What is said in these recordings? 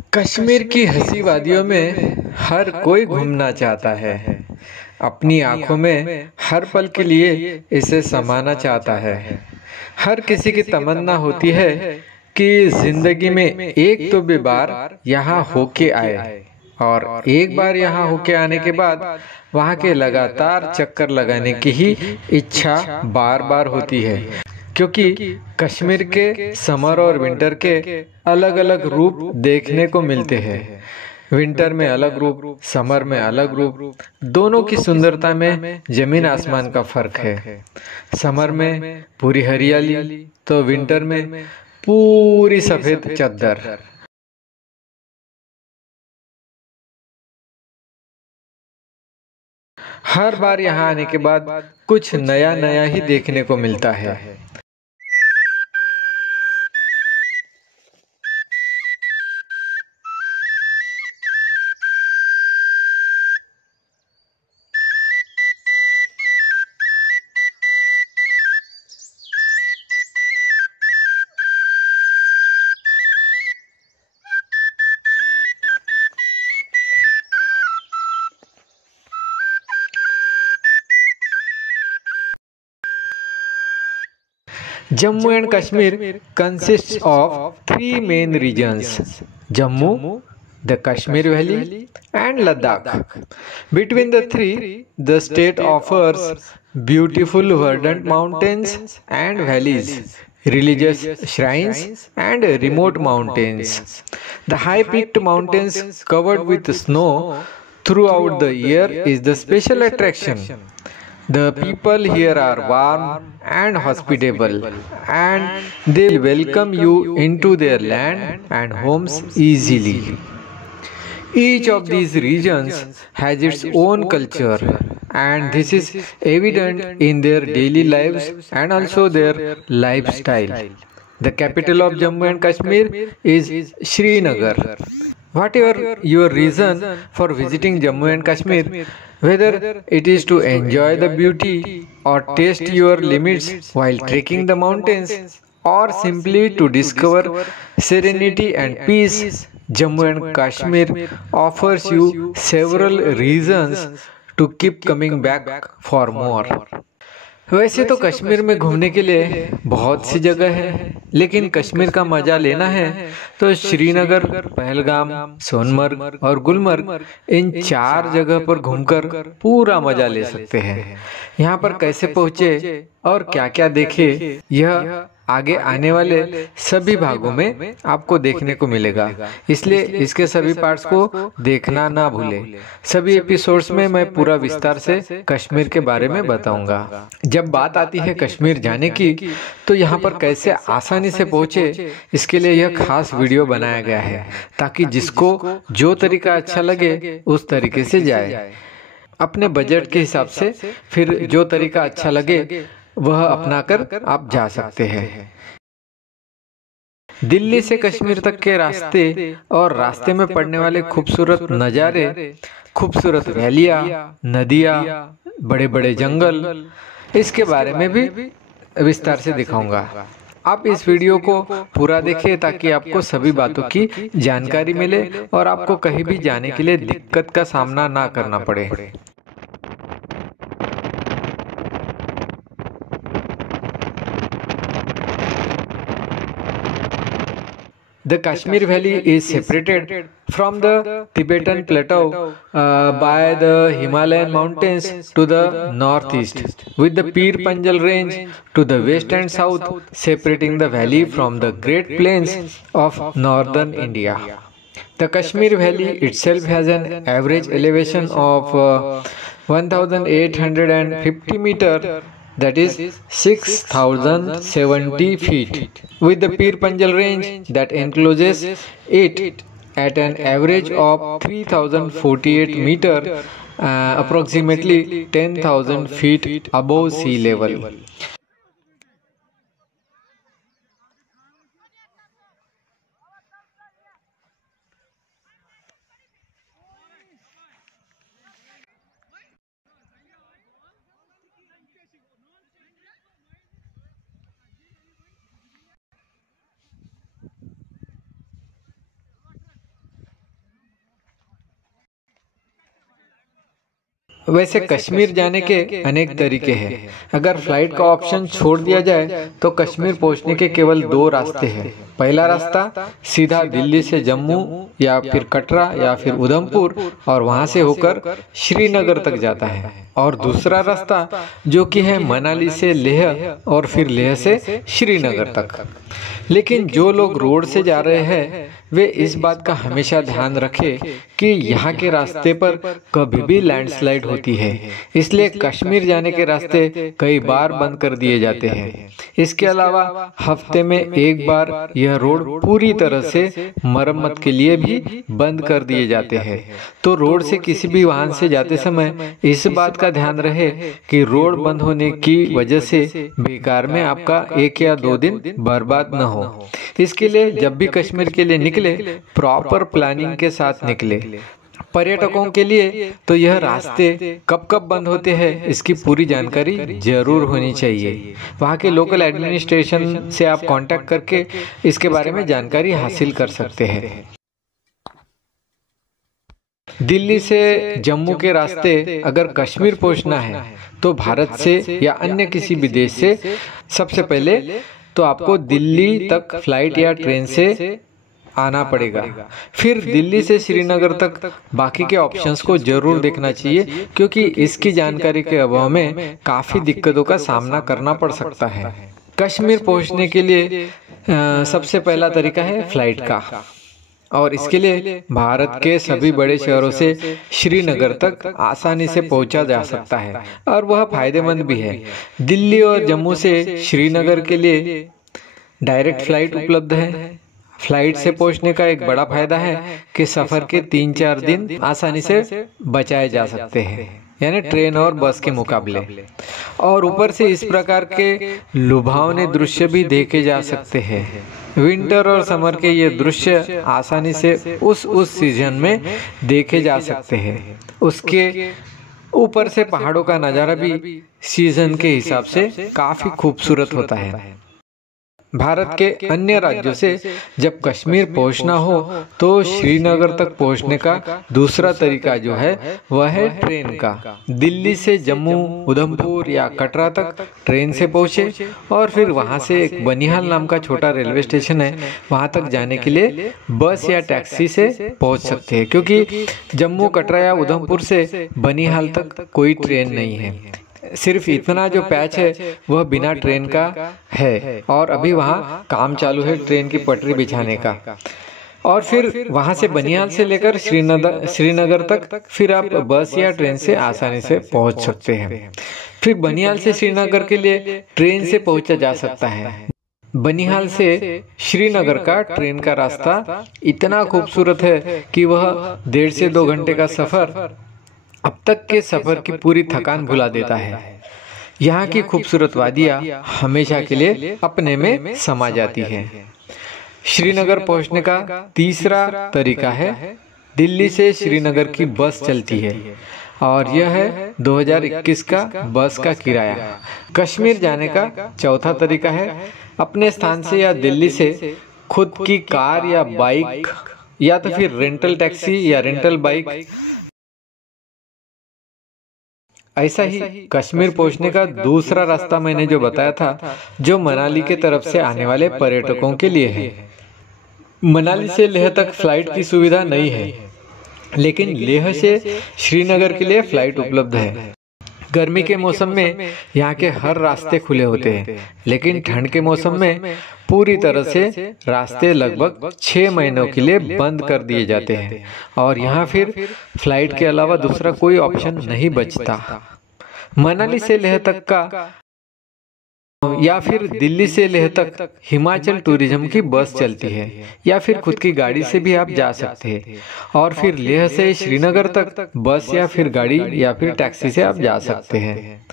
कश्मीर की हंसी वादियों में हर कोई घूमना चाहता है। अपनी आंखों में हर पल के लिए इसे समाना चाहता है। हर किसी की तमन्ना होती है कि जिंदगी में एक तो भी बार यहाँ होके आए, और एक बार यहाँ होके आने के बाद वहाँ के लगातार चक्कर लगाने की ही इच्छा बार बार होती है। क्योंकि कश्मीर के समर और विंटर के अलग अलग रूप देखने को मिलते हैं। विंटर में अलग रूप, समर में अलग रूप। दोनों की सुंदरता में जमीन आसमान का फर्क है। समर में पूरी हरियाली, तो विंटर में पूरी सफेद चद्दर। हर बार यहाँ आने के बाद कुछ नया नया ही देखने को मिलता है। Jammu and Kashmir consists of three main regions: Jammu, the Kashmir Valley, and Ladakh. Between the three, the state offers beautiful verdant mountains and valleys, religious shrines, and remote mountains. The high peaked mountains covered with snow throughout the year is the special attraction. The people here are warm and hospitable, and they will welcome you into their land and homes easily. Each of these regions has its own culture, and this is evident in their daily lives and also their lifestyle. The capital of Jammu and Kashmir is Srinagar. Whatever your reason for visiting Jammu and Kashmir, whether it is to enjoy the beauty or test your limits while trekking the mountains, or simply to discover serenity and peace, Jammu and Kashmir offers you several reasons to keep coming back for more. वैसे तो कश्मीर में घूमने के लिए बहुत सी जगह है, लेकिन कश्मीर का मजा लेना है तो श्रीनगर, पहलगाम, सोनमर्ग और गुलमर्ग, इन चार जगह पर घूमकर पूरा मजा ले सकते हैं। यहाँ पर कैसे पहुँचे और क्या क्या देखे, यह आगे आने वाले सभी भागों में आपको देखने को मिलेगा। इसलिए इसके सभी पार्ट्स को देखना ना भूले। सभी एपिसोड्स में मैं पूरा विस्तार से कश्मीर के बारे में बताऊंगा। जब बात आती है कश्मीर जाने की, तो यहाँ पर कैसे आसानी से पहुँचे, इसके लिए यह खास वीडियो बनाया गया है, ताकि जिसको जो तरीका अच्छा लगे उस तरीके से जाए। अपने बजट के हिसाब से फिर जो तरीका अच्छा लगे वह अपनाकर आप जा सकते हैं। दिल्ली से कश्मीर तक के रास्ते और रास्ते में पड़ने वाले खूबसूरत नज़ारे, खूबसूरत वैलियाँ, नदियाँ, बड़े बड़े जंगल, इसके बारे में भी विस्तार से दिखाऊंगा। आप इस वीडियो को पूरा देखिए ताकि आपको सभी बातों की जानकारी मिले और आपको कहीं भी जाने के लिए दिक्कत का सामना ना करना पड़े। The Kashmir Valley is separated from the Tibetan Plateau by the Himalayan mountains to the northeast, with the Pir Panjal Range to the west and south, separating the valley from the Great Plains of northern India. The Kashmir Valley itself has an average elevation of 1850 meter, that is 6070 feet, with the Pir Panjal range that encloses it at an average of 3048 meter, approximately 10,000 feet above sea level. वैसे कश्मीर जाने के अनेक तरीके हैं। अगर flight का option छोड़ दिया जाए तो कश्मीर पहुंचने के केवल 2 रास्ते हैं। पहला रास्ता सीधा दिल्ली से जम्मू या फिर कटरा या फिर उधमपुर और वहां से होकर श्रीनगर तक जाता है, और दूसरा रास्ता जो कि है मनाली से लेह और फिर लेह से श्रीनगर तक। लेकिन जो लोग रोड से जा रहे हैं वे इस बात का हमेशा ध्यान रखें कि यहाँ के रास्ते पर कभी भी लैंडस्लाइड होती है, इसलिए कश्मीर जाने के रास्ते कई बार बंद कर दिए जाते हैं। इसके अलावा हफ्ते में एक बार यह रोड पूरी तरह से मरम्मत के लिए भी बंद कर दिए जाते हैं। तो रोड से किसी भी वाहन से जाते समय इस बात का ध्यान रहे कि रोड बंद होने की वजह से बेकार में आपका 1 या 2 दिन बर्बाद न हो। इसके लिए जब भी कश्मीर के लिए निकले प्रॉपर प्लानिंग के साथ निकले। पर्यटकों के लिए तो यह रास्ते कब कब बंद होते हैं इसकी पूरी जानकारी जरूर होनी चाहिए। वहाँ के लोकल एडमिनिस्ट्रेशन से आप कांटेक्ट करके इसके बारे में जानकारी हासिल कर सकते हैं। दिल्ली से जम्मू के रास्ते अगर कश्मीर पहुंचना है तो भारत से या अन्य किसी भी देश से सबसे पहले तो आपको दिल्ली तक फ्लाइट या ट्रेन से आना पड़ेगा। फिर दिल्ली से श्रीनगर तक बाकी के ऑप्शंस को जरूर देखना चाहिए, क्योंकि इसकी जानकारी के अभाव में काफ़ी दिक्कतों का सामना करना पड़ सकता है। कश्मीर पहुंचने के लिए सबसे पहला तरीका है फ्लाइट का, और इसके लिए भारत के सभी बड़े शहरों से श्रीनगर तक आसानी से पहुंचा जा सकता है और वह फायदेमंद भी है। दिल्ली और जम्मू से श्रीनगर के लिए डायरेक्ट फ्लाइट उपलब्ध है। फ्लाइट से पहुंचने का एक बड़ा फायदा है कि सफ़र के 3-4 दिन आसानी से बचाए जा सकते हैं, यानी ट्रेन और बस के मुकाबले। और ऊपर से इस प्रकार के लुभावने दृश्य भी देखे जा सकते हैं। विंटर और समर के ये दृश्य आसानी से उस सीजन में देखे जा सकते हैं। उसके ऊपर से पहाड़ों का नज़ारा भी सीजन के हिसाब से काफ़ी खूबसूरत होता है। भारत के अन्य राज्यों से जब कश्मीर पहुंचना हो तो श्रीनगर तक पहुंचने का दूसरा तरीका जो है वह है ट्रेन का। दिल्ली से जम्मू, उधमपुर या कटरा तक ट्रेन से पहुंचे और फिर वहां से एक बनिहाल नाम का छोटा रेलवे स्टेशन है, वहां तक जाने के लिए बस या टैक्सी से पहुंच सकते हैं, क्योंकि जम्मू, कटरा या उधमपुर से बनिहाल तक कोई ट्रेन नहीं है। सिर्फ इतना जो पैच है वह बिना ट्रेन का है और अभी वहाँ काम चालू है ट्रेन की पटरी बिछाने का। और फिर वहाँ से बनिहाल से लेकर श्रीनगर तक फिर आप बस या ट्रेन से आसानी से पहुँच सकते हैं। फिर बनिहाल से श्रीनगर के लिए ट्रेन से पहुँचा जा सकता है। बनिहाल से श्रीनगर का ट्रेन का रास्ता इतना खूबसूरत है कि वह 1.5 से 2 घंटे का सफ़र अब तक के सफ़र की पूरी थकान भुला देता है। यहाँ की खूबसूरत वादियाँ हमेशा के लिए अपने में समा जाती हैं। श्रीनगर पहुँचने का तीसरा तरीका है दिल्ली से श्रीनगर की बस चलती है और यह है 2021 का बस का किराया। कश्मीर जाने का चौथा तरीका है अपने स्थान से या दिल्ली से खुद की कार या बाइक या तो फिर रेंटल टैक्सी या रेंटल बाइक। ऐसा ही कश्मीर पहुंचने का दूसरा रास्ता मैंने जो बताया था, जो मनाली के तरफ से आने वाले पर्यटकों के लिए है। मनाली से लेह तक फ्लाइट की सुविधा नहीं है, लेकिन लेह से श्रीनगर के लिए फ्लाइट उपलब्ध है। गर्मी के मौसम में यहाँ के हर रास्ते खुले होते हैं, लेकिन ठंड के मौसम में पूरी तरह से रास्ते लगभग 6 महीनों के लिए बंद कर दिए जाते हैं और यहाँ फिर फ्लाइट के अलावा दूसरा कोई ऑप्शन नहीं बचता। मनाली से लेह तक का या फिर दिल्ली से लेह तक हिमाचल टूरिज्म की बस चलती है या फिर खुद की गाड़ी से भी आप जा सकते हैं और फिर लेह से श्रीनगर तक बस या फिर गाड़ी या फिर टैक्सी से आप जा सकते हैं।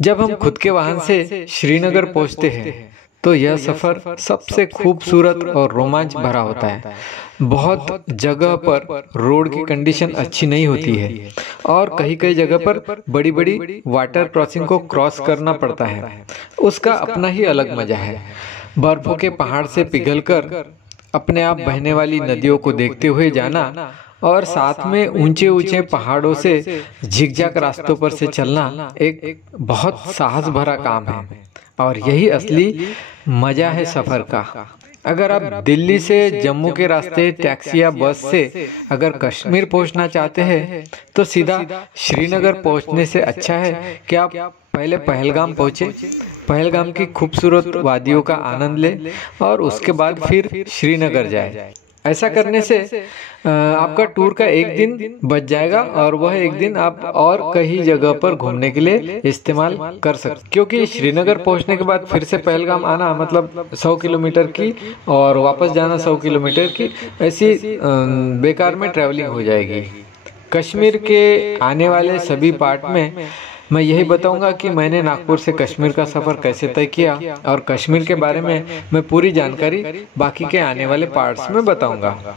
जब हम खुद के वाहन से श्रीनगर पहुंचते हैं तो यह सफ़र सबसे खूबसूरत और रोमांच भरा होता है। बहुत जगह पर रोड की कंडीशन अच्छी नहीं होती है और कई जगह पर बड़ी बड़ी वाटर क्रॉसिंग को क्रॉस करना पड़ता है। उसका अपना ही अलग मजा है। बर्फों के पहाड़ से पिघलकर अपने आप बहने वाली नदियों को देखते हुए जाना और साथ में ऊंचे ऊंचे पहाड़ों से झिकझैक रास्तों पर से चलना एक बहुत साहस भरा काम है, और यही असली मजा है सफर का। अगर आप दिल्ली से जम्मू के रास्ते टैक्सी या बस से अगर कश्मीर पहुंचना चाहते हैं तो सीधा श्रीनगर पहुंचने से अच्छा है कि आप पहले पहलगाम पहुंचे, पहलगाम की खूबसूरत वादियों का आनंद ले और उसके बाद फिर श्रीनगर जाए। ऐसा करने से आपका टूर का एक दिन बच जाएगा और वह एक दिन आप और कई जगह पर घूमने के लिए इस्तेमाल कर सकते, क्योंकि श्रीनगर पहुंचने के बाद फिर से पहलगाम आना मतलब 100 किलोमीटर की और वापस जाना 100 किलोमीटर की, ऐसी बेकार में ट्रैवलिंग हो जाएगी। कश्मीर के आने वाले सभी पार्ट में मैं यही बताऊंगा कि मैंने नागपुर से कश्मीर का सफ़र कैसे तय किया, और कश्मीर के बारे में मैं पूरी जानकारी बाकी के आने वाले पार्ट्स में बताऊंगा।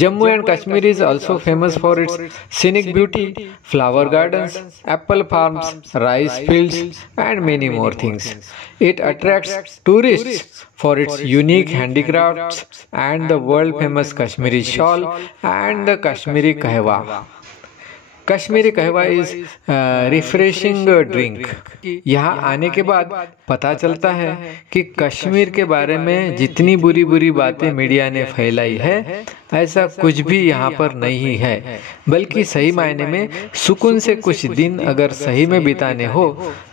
Jammu and Kashmir is also famous for its scenic beauty, flower gardens, apple farms, rice fields, and many more things. It attracts tourists for its unique handicrafts and the world famous Kashmiri shawl and the Kashmiri kahwa. Kashmiri कहवा is refreshing drink. यहाँ आने के बाद पता चलता है कि कश्मीर के बारे में जितनी बुरी बुरी बातें मीडिया ने फैलाई है, ऐसा कुछ भी यहाँ पर नहीं है, बल्कि सही मायने में सुकून से कुछ दिन अगर सही में बिताने हो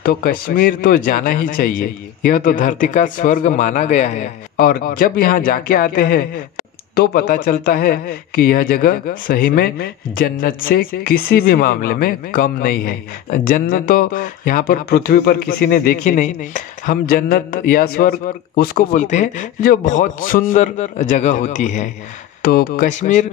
तो कश्मीर तो जाना ही चाहिए। यह तो धरती का स्वर्ग माना गया है, और जब यहाँ जाके आते हैं तो पता चलता है कि यह जगह सही में जन्नत से किसी भी मामले में कम नहीं है। जन्नत तो यहाँ पर पृथ्वी पर किसी ने देखी नहीं। हम जन्नत या स्वर्ग उसको बोलते हैं जो बहुत सुंदर जगह होती है। तो कश्मीर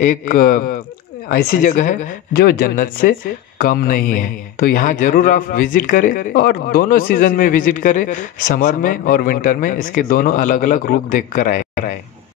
एक ऐसी जगह है जो जन्नत से कम नहीं है। तो यहाँ जरूर आप विजिट करें, और दोनों सीजन में विजिट करें, समर में और विंटर में। इसके दोनों अलग अलग रूप देख कर आए।